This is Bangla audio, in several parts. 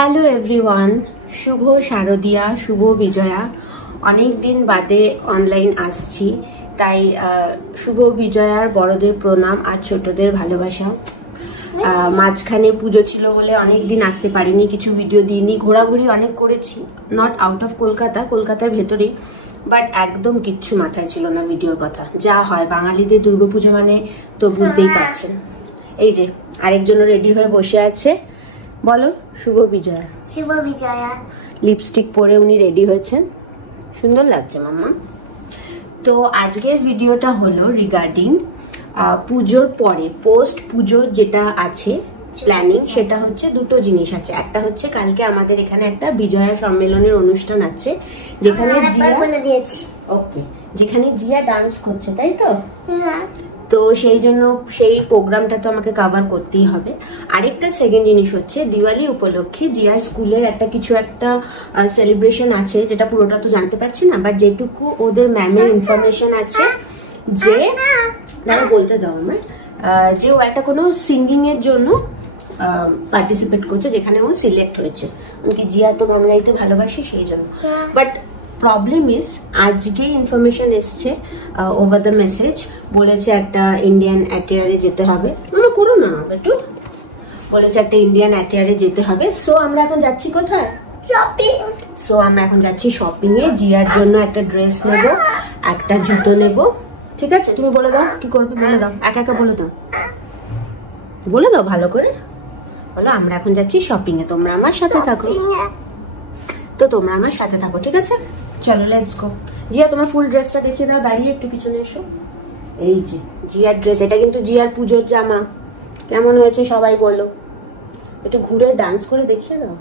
হ্যালো এভরিওয়ান, শুভ শারদিয়া, শুভ বিজয়া। অনেক দিন বাদে অনলাইন আসছি, তাই শুভ বিজয়ার বড়দের প্রণাম আর ছোটদের ভালোবাসা। মাঝখানে পুজো ছিল বলে অনেক দিন আসতে পারিনি, কিছু ভিডিও দিইনি, ঘোরাঘুরি অনেক করেছি, নট আউট অফ কলকাতা, কলকাতার ভেতরেই, বাট একদম কিচ্ছু মাথায় ছিল না ভিডিওর কথা। যা হয় বাঙালিদের দুর্গাপুজো মানে তো বুঝতেই পারছেন। এই যে আরেকজনও রেডি হয়ে বসে আছে, বলো শুভ বিজয়া। শুভ বিজয়া। লিপস্টিক পরে উনি রেডি হয়েছেন, সুন্দর লাগছে মাম্মা। তো আজকের ভিডিওটা হলো রিগার্ডিং পুজোর পরে, পোস্ট পুজো যেটা আছে প্ল্যানিং, সেটা হচ্ছে দুটো জিনিস আছে। একটা হচ্ছে কালকে আমাদের এখানে একটা বিজয়া সম্মেলনের অনুষ্ঠান আছে, যেখানে যেখানে জিয়া ডান্স করছে, তাই তো? তো সেই জন্য সেই প্রোগ্রামটা তো আমাকে কভার করতেই হবে। আরেকটা সেকেন্ড জিনিস হচ্ছে দিওয়ালি উপলক্ষে জিয়ার স্কুলের একটা সেলিব্রেশন আছে, যেটা পুরোটা তো জানতে পারছি না, বাট যেটুকু ওদের ম্যামের ইনফরমেশন আছে যে বলতে দাও আমার, যে ও একটা কোনো সিঙ্গিং এর জন্য পার্টিসিপেট করছে, যেখানে ও সিলেক্ট হয়েছে। কি জিয়া তো গান গাইতে ভালোবাসে, সেই জন্য। বাট প্রবলেম ইজ আজকে ইনফরমেশন এসছে ওভার দ্য মেসেজ, বলেছে একটা ইন্ডিয়ান অ্যাটিয়ারে যেতে হবে। করো না একটু, বলেছে একটা ইন্ডিয়ান অ্যাটিয়ারে যেতে হবে। সো আমরা এখন যাচ্ছি কোথায়? শপিং। সো আমরা এখন যাচ্ছি শপিং এ। জিয়ার জন্য একটা ড্রেস নেব, একটা জুতো নেব। ঠিক আছে, তুমি বলে দাও কি করবে, বলে দাও, একা একা বলে দাও, বলে দাও ভালো করে বলো। আমরা এখন যাচ্ছি শপিং এ, তোমরা আমার সাথে থাকো। তো তোমরা আমার সাথে থাকো, ঠিক আছে? চলো লেটস গো। জিয়া তোমার ফুল ড্রেসটা দেখিয়ে দাও, দাঁড়িয়ে একটু পিছনে এসো। এই যে জিয়ার ড্রেস, এটা কিন্তু জিয়ার পুজোর জামা। কেমন হয়েছে সবাই বলো, একটু ঘুরে ডান্স করে দেখিয়ে দাও।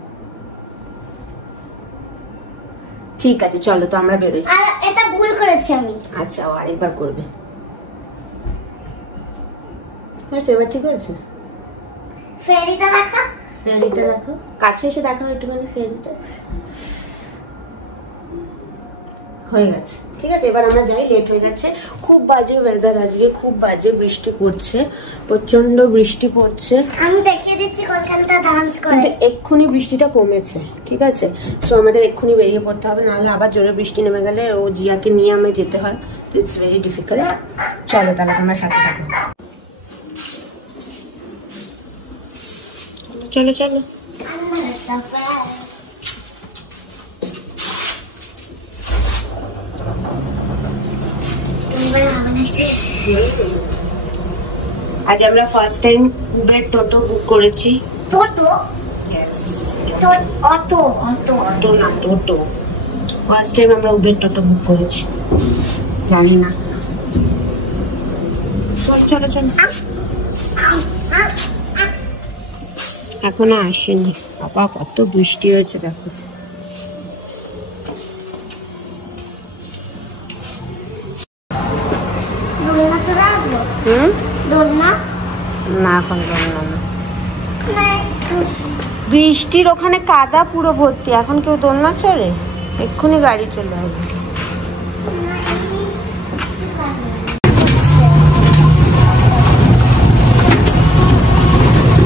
ঠিক আছে চলো, তো আমরা বেরোই। এটা ভুল করেছি আমি। আচ্ছা, আরেকবার করবে। হয়েছে, এবার ঠিক আছে। ফেরিটা দেখা, ফেরিটা দেখো, কাছে এসে দেখাও একটুখানি ফেরিটা। হয়ে গেছে, ঠিক আছে। এবার আমরা যাই, লেট হয়ে যাচ্ছে। খুব বাজে ওয়েদার আজকে, খুব বাজে বৃষ্টি পড়ছে, প্রচন্ড বৃষ্টি পড়ছে। আমি দেখিয়ে দিচ্ছি কলকাতা ডান্স করে। কিন্তু এক্ষুনি বৃষ্টিটা কমেছে, ঠিক আছে? সো আমাদের এক্ষুনি বেরিয়ে পড়তে হবে, নাহলে আবার জোরে বৃষ্টি নেমে গেলে ও জিয়াকে নিয়ে আমায় যেতে হয়, ইটস ভেরি ডিফিকাল্ট। চলো তাহলে তোমার সাথে থাকো। চলো চলো। আজ আমরা ফার্স্ট টাইম উবের টোটো বুক করেছি। টোটো? অটো। অটো না, টোটো। ফার্স্ট টাইম আমরা উবের টোটো বুক করেছি, জানি না। চলো চলো। এখনো আসেনি, বাবা কত বৃষ্টি হয়েছে দেখো। না এখন দোলনা না, বৃষ্টির ওখানে কাদা পুরো ভর্তি, এখন কেউ দোলনা চড়ে? এক্ষুনি গাড়ি চলে আসবে।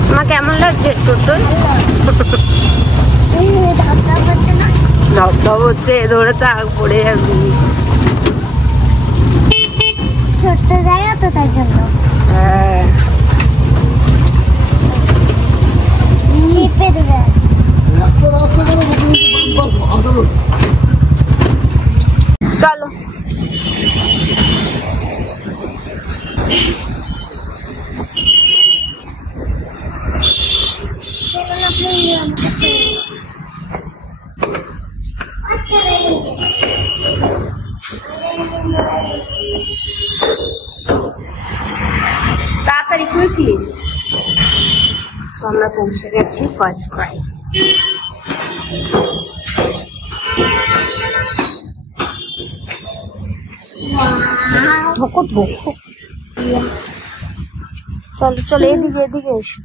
তোমার কেমন লাগছে টোটো? ধপ হচ্ছে, ধরে তো আগ পড়ে যাবি। ছোট্ট জায়গা তো, তাই জন্য। হ্যাঁ, চেপে দেবে। চলো। তাড়াতাড়ি খুঁজছি। আমরা পৌঁছে গেছি ফার্স্ট ক্রাই। ঢোকো ঢোকো, চলো চলো, এদিকে এদিকে এসো।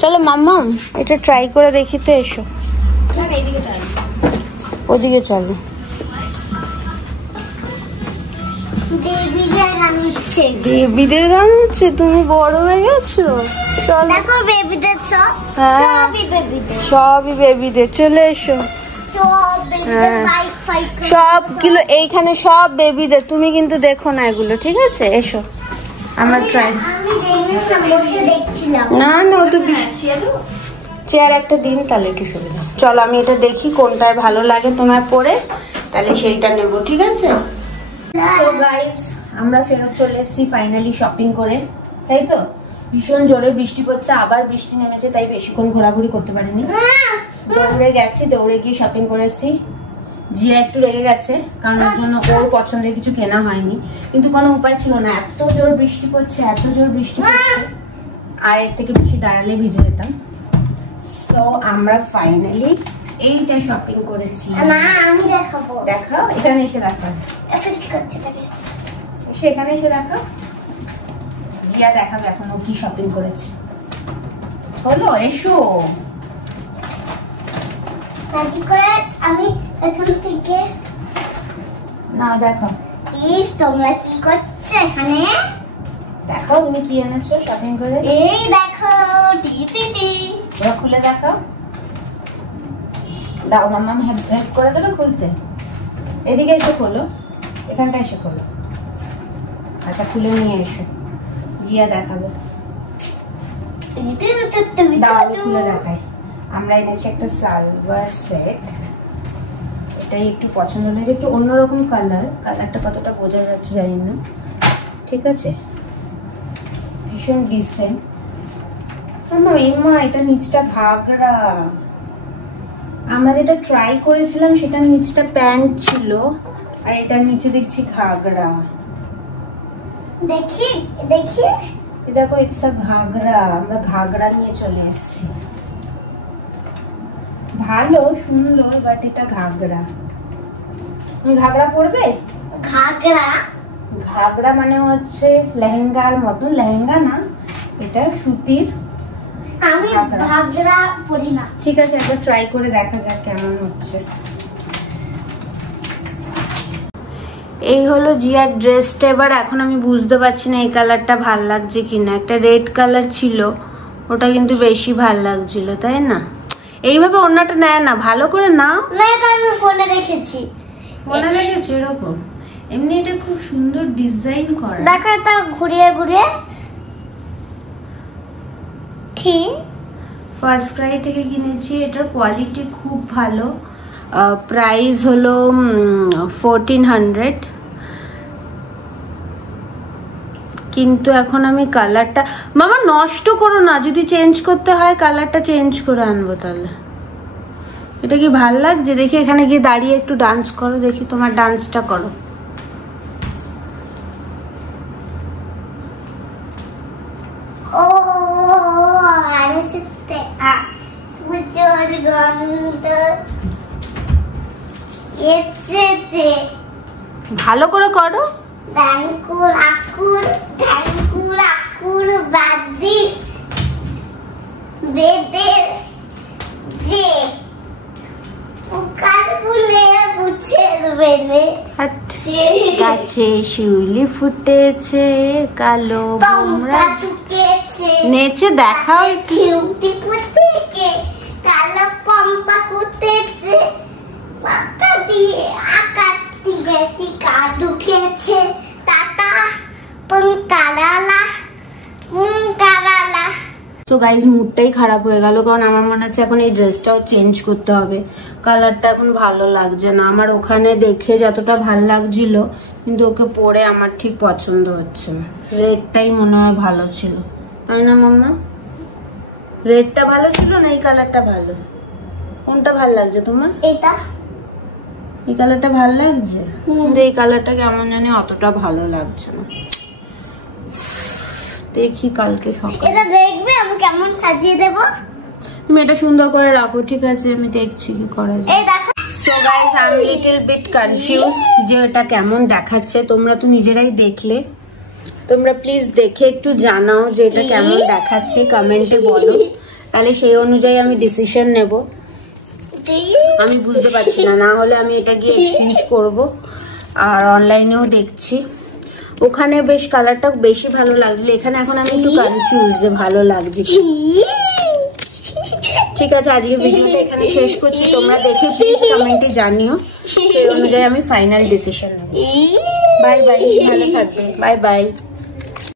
চলো মাম্মাম এটা ট্রাই করে দেখি তো, এসো ওদিকে চলো। বেবিদের গান হচ্ছে, তুমি বড় হয়ে গেছো। চলো দেখো বেবিদের সব, হ্যাঁ সবই বেবিদের, সবই বেবিদের, চলে এসো। সব বেবিদের বাইক ফাইক সবগুলো এইখানে সব বেবিদের, তুমি কিন্তু দেখো না এগুলো, ঠিক আছে? এসো আমরা ট্রাই। আমি দেখছিলাম না না ও তো চেয়ার একটা দিন তাহলে একটু সুবিধা। চলো আমি এটা দেখি কোনটায় ভালো লাগে তোমার পরে, তাহলে সেইটা নেব, ঠিক আছে? সো গাইস আমরা ফেরত চলে এসেছি ফাইনালি শপিং করে, তাই তো? ভীষণ জোরে বৃষ্টি পড়ছে, আবার বৃষ্টি নেমেছে, তাই বেশিক্ষণ ঘোরাঘুরি করতে পারিনি। দৌড়ে গেছি, দৌড়ে গিয়ে শপিং করে এসেছি। জিয়া একটু রেগে গেছে কারণ ওর জন্য ওর পছন্দের কিছু কেনা হয়নি, কিন্তু কোনো উপায় ছিল না, এত জোর বৃষ্টি পড়ছে, এত জোর বৃষ্টি পড়ছে, আর এর থেকে বেশি দাঁড়ালে ভিজে যেতাম। সো আমরা ফাইনালি এইটা শপিং করেছি। না আমি দেখাবো, দেখাও, এখানে এসে দেখাও, ফিক্স করতে থাকে, এসে এখানে এসে দেখাও। জিয়া দেখাবে এখন ও কি শপিং করেছে। হলো, এসো রাজি করে আমি পেছন থেকে। না দেখো, এই তোমরা কি করছো এখানে? দেখো তুমি কি এনেছো শপিং করে। এই দেখো টিটি, ওরা খুলে দেখাও, দাও মাম্মা হেল্প করে দেবে খুলতে। এদিকে এসে খোলো, এখানটা এসে খোলো। আচ্ছা খুলে নিয়ে এসো, জিয়া দেখাবে। দাও আমি খুলে দেখাই। আমরা এনেছি একটা সালোয়ার সেট, এটাই একটু পছন্দ হলো, একটু অন্যরকম কালার, কালারটা কতটা বোঝা যাচ্ছে জানি না, ঠিক আছে? ভীষণ ডিসেন্ট। আমার এমা এটা নিচটা ঘাগরা, আমরা যেটা ট্রাই করেছিলাম সেটা নিচটা প্যান্ট ছিল, আর এটা নিচে দেখছি ঘাগরা। দেখি দেখি দেখো ইটস আ ঘাগরা, আমরা ঘাগরা নিয়ে চলে এসেছি। ভালো সুন্দর, বাট এটা ঘাগরা। ঘাগরা পরবে? ঘাগরা, ঘাগরা মানে হচ্ছে লেহেঙ্গার মতো, লেহেঙ্গা না, এটা সুতির। আমি ঘাগরা পরি না। ঠিক আছে একবার ট্রাই করে দেখা যাক কেমন হচ্ছে। এই হলো জিয়ার ড্রেসটা। এবার এখন আমি বুঝতে পারছি না এই কালারটা ভাল লাগছে কিনা। একটা রেড কালার ছিল, ওটা কিন্তু বেশি ভাল লাগছিল, তাই না? এইভাবে ওড়নাটা নেয় না, ভালো করে নাও না, আমি ফোনে দেখেছি। মনে লেগেছে এরকম? এমনি এটা খুব সুন্দর ডিজাইন করা, দেখো এটা ঘুরিয়ে ঘুরিয়ে। ঠিক ফার্স্ট ক্রাই থেকে কিনেছি, এটার কোয়ালিটি খুব ভালো। প্রাইস হলো 1400, কিন্তু এখন আমি কালারটা, মামা নষ্ট করো না, যদি চেঞ্জ করতে হয় কালারটা চেঞ্জ করে আনবো। তাহলে এটা কি ভাল লাগছে? দেখি এখানে গিয়ে দাঁড়িয়ে একটু ডান্স করো, দেখি তোমার ডান্সটা করো। ও আরে চিত্তে উজ্জ্বল গন্ধ এসেছে। ভালো করে করো। ধানকুল আকুল, ধানকুল আকুল বাদি বেদের যে পুকার ফুলে বুঝের বেলে গাছে শিউলি ফুটেছে, কালো ভোমরা চুকেছে, নেচে দেখাও। ঝিউটি ফুটেছে, কালো পম্পা কুটেছে, পাকা দিয়ে আকাশ দিয়ে টিকা ঢুকেছে, টাটা পঙ্কারালা কারালা। তো গাইজ মুডটাই খারাপ হয়ে গেল, কারণ আমার মনে হচ্ছে এখন এই ড্রেসটাও চেঞ্জ করতে হবে। কালারটা এখন ভালো লাগছে না আমার, ওখানে দেখে যতটা ভালো লাগছিল কিন্তু ওকে পরে আমার ঠিক পছন্দ হচ্ছে না। রেডটাই মনে হয় ভালো ছিল, তাই না মাম্মা? রেডটা ভালো ছিল না এই কালারটা ভালো? কোনটা ভালো লাগছে তোমার? এটা এই কালারটা ভালো লাগছে, কিন্তু এই কালারটা কেমন জানি অতটা ভালো লাগছে না। দেখি কালকে সকালে। এটা দেখবে আমি কেমন সাজিয়ে দেব। তুমি এটা সুন্দর করে রাখো, ঠিক আছে? আমি দেখছি কি করা যায়। এই দেখো। So guys I am little bit confuse যে এটা কেমন দেখাচ্ছে। তোমরা তো নিজেরাই দেখলে, তোমরা প্লিজ দেখে একটু জানাও যে এটা কেমন দেখাচ্ছে, কমেন্টে বলো। তাহলে সেই অনুযায়ী আমি ডিসিশন নেব। আমি বুঝতে পারছি না, না হলে আমি এটা গিয়ে এক্সচেঞ্জ করব। আর অনলাইনেও দেখছি, ওখানে বেশ কালারটা বেশি ভালো লাগছিল, এখানে এখন আমি একটু কনফিউজ যে ভালো লাগছে। ঠিক আছে, আজকে ভিডিওটা এখানে শেষ করছি। তোমরা দেখে প্লিজ কমেন্টে জানিও, সেই অনুযায়ী আমি ফাইনাল ডিসিশন নেব। বাই বাই, ভালো থাকবে, বাই বাই।